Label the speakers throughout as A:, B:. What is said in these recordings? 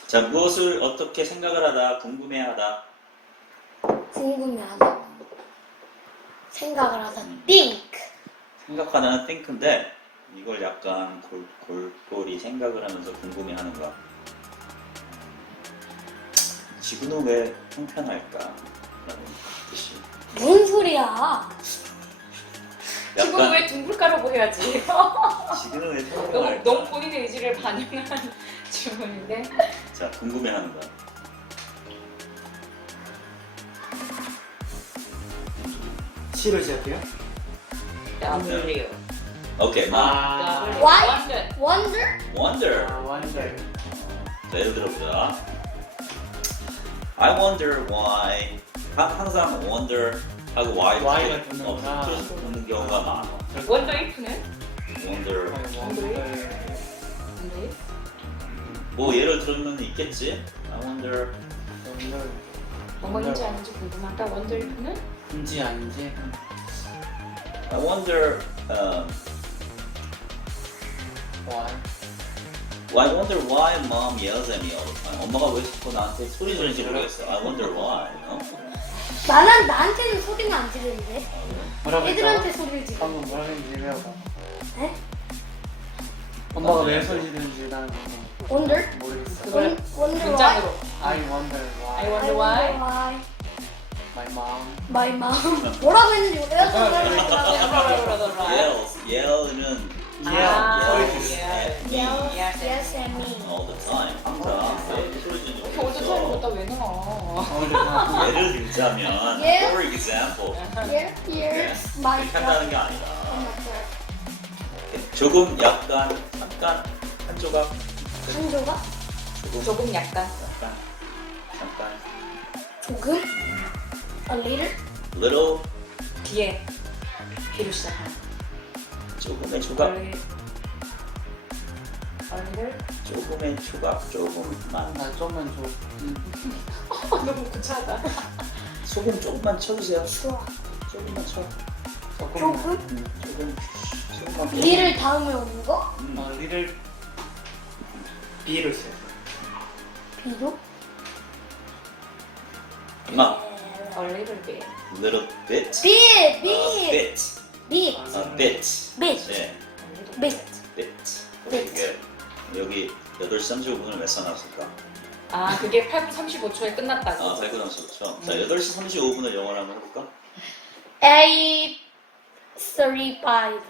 A: 자, 무엇을 어떻게 생각을 하다, 궁금해하다.
B: 궁금해하다. 생각을 하다. think.
A: 생각하다는 think인데 이걸 약간 골똘히 생각을 하면서 궁금해하는 거야. 지구는 왜 평평할까? 라는 뜻이.
B: 뭔 소리야?
C: 지구는
A: 약간
C: 왜 둥글까라고 해야지.
A: 지구는 왜
C: 너무
A: 평평할까?
C: 본인의 의지를 반영한 질문인데.
A: 자, 궁금해하는 거야.
D: C로 시작해요?
C: W.
A: 오케이, 나
C: W.
B: Why?
C: London.
B: wonder?
A: wonder.
D: wonder.
A: 자, 예를 들어보자. I wonder why. 항상 wonder 하고
D: Why를 붙는구나.
A: 붙는 경우가 많아.
C: Wonder if는?
A: wonder.
D: wonder.
C: Wonder if?
A: 뭐 예를 들면 있겠지. I wonder.
D: wonder.
C: 뭐인지 아닌지 궁금하다. Wonder if는?
D: 인지 아닌지.
A: I wonder.
D: Why?
A: I wonder why mom yells at me all the time. 엄마가 왜 자꾸 나한테 소리 지르는지 모르겠어. I wonder why.
B: 나한테는 소리는 안 지르는데.
D: 뭐라고
B: 애들한테
D: 했죠?
B: 소리를 지르.
D: 방금 뭐라고 했는지 외워봐.
B: 에?
D: 엄마가 왜 소리 지르는지 나는
B: wonder?
D: 모르겠어.
C: 그걸
B: wonder
C: 문장으로.
D: I wonder why
C: I wonder why.
D: my mom
B: my mom. 뭐라고 했는지 외웠던
C: 뭐라고.
A: yell는
C: 아,
D: 소리
A: yells
D: 지르.
A: at me
B: Yes and me.
A: all the time. 항상 소리 지르고
C: 이렇게 오전 차이
A: 있어.
C: 갖다 왜 넣어?
A: 예를 들자면
B: Yeah.
A: for example
B: Here's my
A: 이렇게 한다는 게 아니라
B: Oh my God.
A: 조금 약간 잠깐 한 조각
B: 한 조각?
C: 조금 약간.
A: 약간 잠깐
B: 조금? A little?
A: little
C: 뒤에. 뒤로 시작한.
A: 조금의 조각
C: 얼굴.
A: 조금의 조각 조금만
D: 나 좀만 줘.
C: 너무 구차하다.
A: 소금 조금만 쳐주세요.
B: 좋아.
A: 조금만 쳐.
B: 조금?
A: 조금만.
B: little 다음에 오는 거?
D: 리를 B로 시작.
B: 비도?
A: 엄마
C: A little bit.
A: little bit
B: bit,
A: bit
B: bit,
A: a bit
B: bit,
A: 네
B: bit.
A: bit
B: bit.
A: 이게 여기 8시 35분을 몇 써놨을까?
C: 아, 그게 8분 35초에 끝났다고.
A: 아 8분 35초. 자 8시 35분을 영어로 한번 해볼까?
B: 8:35.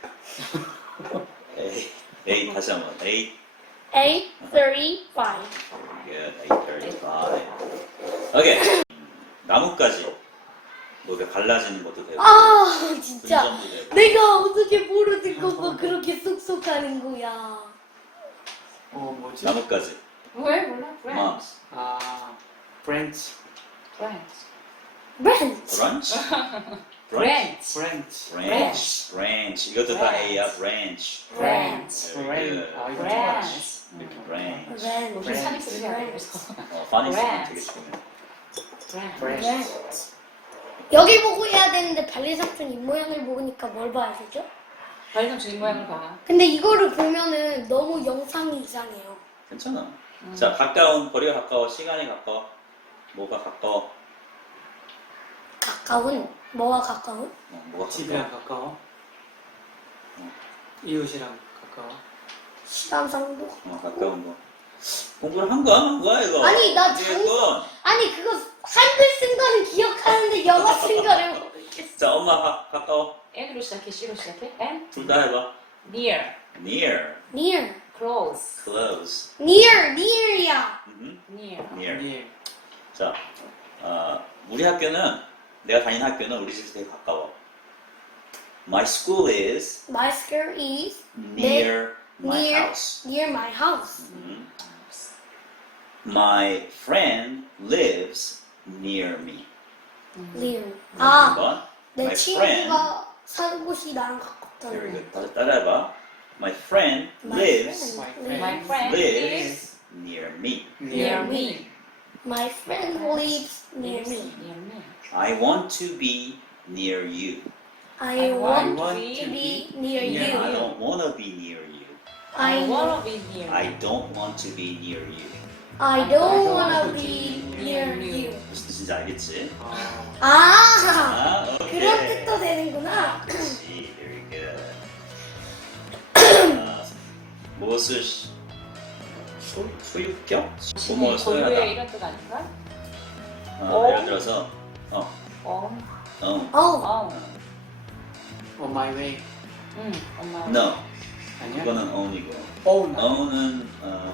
A: 에이 다시 한번 8
B: 8:35.
A: good 8:35 오케이 나뭇가지 뭐 이렇게 갈라지는 것도 되고
B: 아 진짜
A: 분점도 되고
B: 내가 어떻게 모르는 거고 그렇게 쏙쏙하는 거야.
D: 뭐지?
A: 나뭇가지
C: 왜? 몰라?
A: 마
D: French.
C: Branch.
B: Branch.
A: 브런치
C: Branch.
D: French.
A: branch branch 이것도 다
C: Branch.
A: A야 branch
C: Branch.
A: Very
D: French.
A: good.
D: 이거
C: Branch.
A: 이렇게 branch
B: Branch.
C: 무슨 산이 소리 해야 되겠어.
A: funny sound
C: Branch.
A: 되게 좋네
C: Branch.
D: Branch.
B: Branch. 여기 보고 해야 되는데 발리삼촌 입모양을 보니까 뭘 봐야 되죠?
C: 발리삼 주인 모양을 봐.
B: 근데 이거를 보면은 너무 영상이 이상해요.
A: 괜찮아 자 가까운 거리가 가까워 시간이 가까워 뭐가 가까워
B: 가까운? 뭐와 가까운?
A: 뭐가
D: 집이랑
A: 가까워
D: 가까워. 이웃이랑 가까워.
B: 시간상도.
A: 가까운 거 공부를 한 거야 한 거야 이거
B: 아니, 나
A: 이건
B: 아니 그거 한글 쓴 거는 기억하는데 영어 쓴 거를 모르겠어.
A: 자 엄마 가까워
C: N으로 시작해, C로 시작해. N.
A: 둘 다 해봐
C: Near.
A: near
B: Near.
C: Close.
A: close
B: Near야.
C: Near.
A: near
D: 예.
A: 자 우리 학교는 내가 다니는 학교는 우리 집에서 되게 가까워 my school is
B: My school is
A: near my
B: near
A: house
B: near my house.
A: my friend lives near me
B: Near. 아,
A: 한번
B: 내
A: my friend
B: 친구가 사는 곳이 나랑
A: very
B: 가깝다는
A: good.
B: 거.
A: 다시 따라해봐 my friend
B: My
A: lives
B: friend
C: My friend
A: lives
C: lives
A: near me
C: near me.
B: My friend lives near me.
C: Near me.
A: I want to be near you
B: I want
D: want
B: to be near
D: near
A: I
B: you.
A: don't want to be near you
C: I
B: I
C: wanna be near
A: I
C: you.
A: don't want to be near you
B: I don't wanna be near you.
A: 무슨 뜻인지 알겠지?
D: 아,
B: 아,
A: 오케이.
B: 그런 뜻도 되는구나.
A: 그렇지, very good. 무엇을 소유격? 뭐뭐
C: 고유의
A: 소유하다.
C: 이런 뜻 아닌가?
A: 예를 들어서
C: 어.
B: 어,
C: 어.
D: on my way.
C: 응. 엄마.
A: no.
D: 아니야?
A: 이거는 own이고.
D: own.
A: own은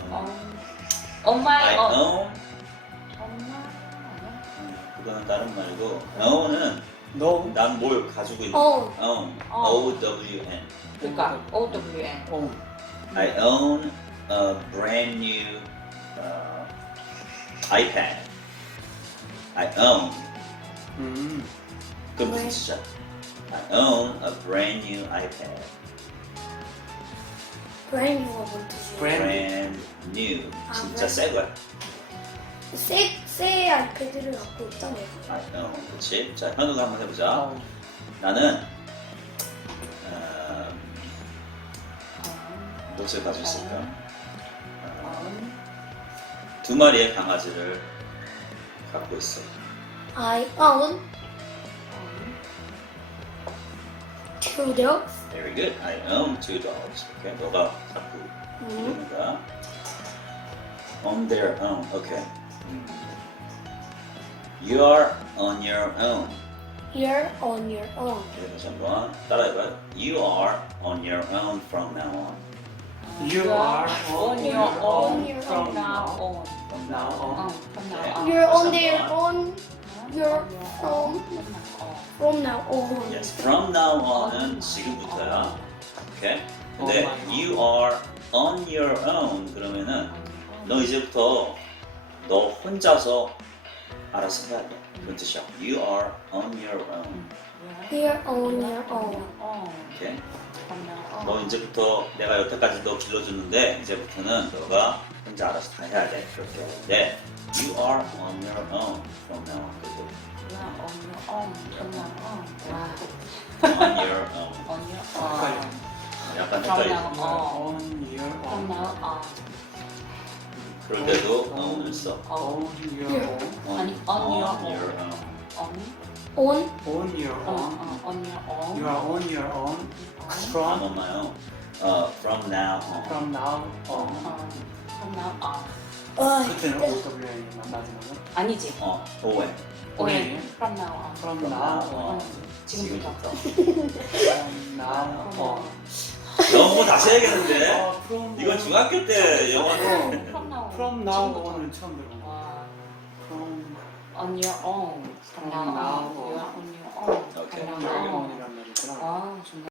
C: 엄마의
A: I own.
C: 엄마 아니야?
A: 그거는 다른 말이고 own은
D: no.
A: 난 뭘 가지고 있는
B: own.
A: own.
C: 어.
A: O-W-N.
C: 그러니까 OWN.
D: own.
A: I own a brand new iPad. I own. 그 무슨
B: 왜?
A: 뜻이야? I own a brand new iPad.
B: brand new가 뭔 뜻이야?
D: brand.
A: brand new.
B: 아,
A: 진짜
B: brand
A: 새 거야.
B: 새 아이패드를 갖고 있잖아.
A: I own. 그렇지? 자, 현우가 한번 해보자.
D: own.
A: 나는 무엇을 가지고 있을까? 두 마리의 강아지를 갖고 있어.
B: I own two dogs.
A: Very good. I own two dogs. 오케이, 너가 자꾸 이러는 거야. On their own. 오케이. You are on your own.
B: You're on your own.
A: 오케이, 다시 한번 따라해봐요. You are on your own from now on.
D: You are
C: on your own
B: your
C: from
B: own.
C: now on.
D: From now on.
C: from now
A: Okay.
C: on.
B: You're on
A: 다시
B: their
A: 한번.
B: own. Your own. From now on.
A: Yes, from now on은 지금부터야. 오케이. 근데
D: Oh my God.
A: you are on your own 그러면은 너 이제부터 너 혼자서 알아서 해야 돼. 그런 뜻이야. You are on your own.
B: You're on your own.
A: 오케이.
C: from now on.
A: 너 이제부터 내가 여태까지 너 길러주는데 이제부터는 너가 혼자 알아서 다 해야 돼. 그렇게 하는데 you are on your own from now on. 그리고
C: You are on your own from now on. 와.
A: on your own.
C: on your
D: 헷갈려.
C: own.
A: 약간
C: from
A: 헷갈리지.
C: now on.
D: on your
C: from
D: own.
C: now on.
A: 그럴 때도 own을 써.
D: on your own.
C: 아니, on your
A: on your
C: own.
A: own.
C: on
D: on your own.
C: on your own.
D: You are on your own.
A: I'm
D: from
A: on my own. From now on.
D: from now on.
C: from now on.
D: 그때는 OWN이만 마지막은
C: 아니지.
A: ON.
C: on
D: 오해.
C: from now on.
D: from
A: From
D: now
A: now
D: on.
A: on.
C: 지금부터.
D: from now on.
A: 영어 다시 해야겠는데?
D: from
A: 이건 중학교 때 영어는.
C: from now on.
D: from now on은 처음 들어.
C: 와.
D: from
C: on your own. from now on. You are on your own.
A: Okay.
C: from
D: from
C: now
D: now
C: on.
D: on이란 말이 있구나.
C: 아, 정말.